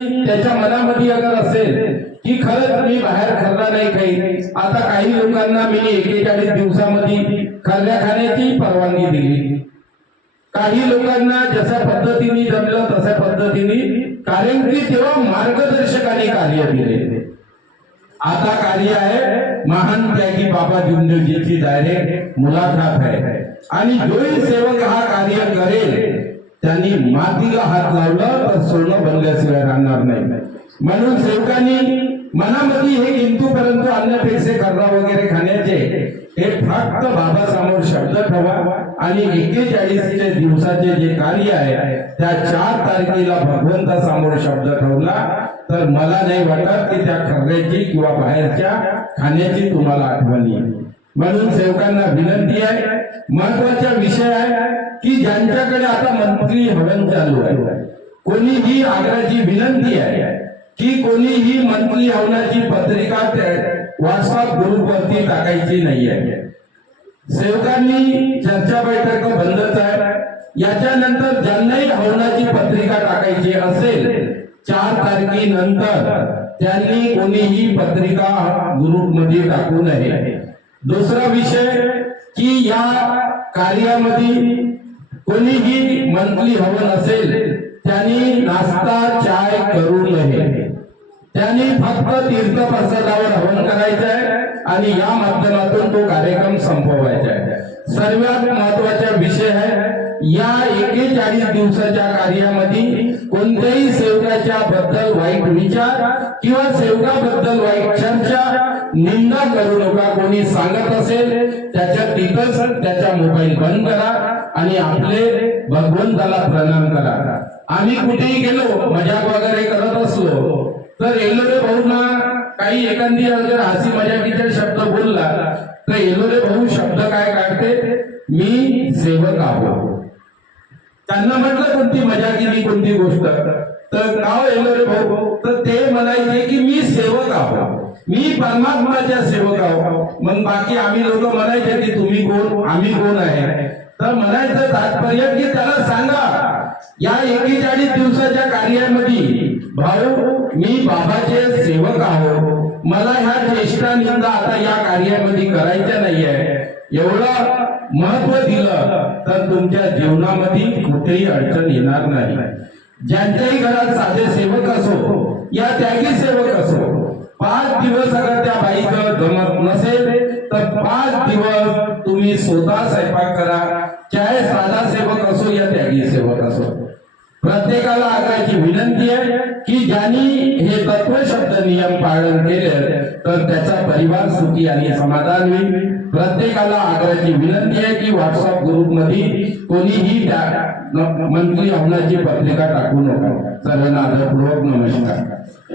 त्याच्या मनामध्ये अगर असेल की खरंच मी बाहेर खाल्ला नाही काही, आता काही लोकांना मी 41 दिवसामध्ये खाल्ल्या खाण्याची परवानगी दिली, काही लोकांना जशा पद्धतीने जमलं तशा पद्धतीने, कारण की तेव्हा मार्गदर्शकाने कार्य दिले. आता कार्य आहे महान त्यागी बाबा जुंजजीची डायरेक्ट मुलाखत आहे, आणि जोही सेवक हा कार्य करेल त्यांनी मातीला हात लावला तर सोनं बनल्याशिवाय राहणार नाही. म्हणून सेवकांनी मनामध्ये हे किंतु परंतु अन्नपेक्षे कर्रा वगैरे खाण्याचे हे फक्त बाबासमोर शब्द ठेवा, आणि 41 दिवसाचे जे कार्य आहे त्या 4 तारखेला भगवंतासमोर शब्द ठेवला तर मला नाही वाटत की त्या खर्याची किंवा बाहेरच्या खाण्याची तुम्हाला आठवण येईल. म्हणून सेवकांना विनंती आहे, महत्वाचा विषय आहे की ज्यांच्याकडे आता मंथली हवन चालू आहे, कोणीही आग्रहाची विनंती आहे की कोणीही मंथली हवनाची पत्रिका व्हॉट्सअप ग्रुपवरती टाकायची नाही आहे. सेवकांनी चर्चा बैठक बंदच आहे. याच्यानंतर ज्यांनाही हवनाची पत्रिका टाकायची असेल 4 तारखेनंतर त्यांनी कोणीही पत्रिका ग्रुपमध्ये टाकू नये. दुसरा विषय की या कार्यामध्ये कोणीही मंथली हवन असेल त्यांनी नाश्ता चाय करू नये, त्यांनी फक्त तीर्थप्रसादावर हवन करायचं आहे आणि या माध्यमातून तो कार्यक्रम संपवायचा आहे. सर्वात महत्वाचा विषय आहे या 41 दिवसाच्या कार्यामध्ये कोणत्याही सेवकाच्या बद्दल वाईट विचार किंवा सेवकाबद्दल वाईट चर्चा निंदा करू नका. कोणी सांगत असेल त्याच्या तिथंच त्याचा मोबाईल बंद करा आणि आपले भगवंताला प्रणाम करा. आम्ही कुठेही गेलो मजाक वगैरे करत असलो तर एलोरे भाऊंना काही एखादी अगर हसी मजाकीचा शब्द बोलला तर एलोरे भाऊ शब्द काय काढते, मी सेवक आहो. त्यांना म्हटलं कोणती मजाकीनी कोणती गोष्ट तर गाव एलोरे भाऊ, तर ते म्हणायचे की मी सेवक आहो, मी परमात्माच्या सेवक आहो. मग बाकी आम्ही लोक म्हणायचे की तुम्ही कोण, आम्ही कोण आहे. तर म्हणायचं तात्पर्य की त्याला सांगा या 41 दिवसाच्या कार्यामध्ये भाऊ मी बाबाचे सेवक आहो, मला ह्या चेष्टा निंदा आता या कार्यामध्ये करायच्या नाहीये. एवढं महत्व दिलं तर तुमच्या जीवनामध्ये कुठेही अडचण येणार नाही. ज्यांच्याही घरात साधे सेवक असो या त्यागी सेवक असो, 5 दिवस अगर त्या बाईचं जमत नसेल तर 5 दिवस तुम्ही स्वतः स्वयंपाक करा, चाहे साधा सेवक असो या त्यागी सेवक असो. प्रत्येकाला आग्रहाची विनंती आहे की ज्यांनी हे तत्व शब्द नियम पालन केले तर त्याचा परिवार सुखी आणि समाधान होईल. प्रत्येकाला आग्रहाची विनंती आहे की व्हॉट्सअप ग्रुप मध्ये कोणीही मंथली हवनाची पत्रिका टाकू नका. सर्वांना आदरपूर्वक नमस्कार.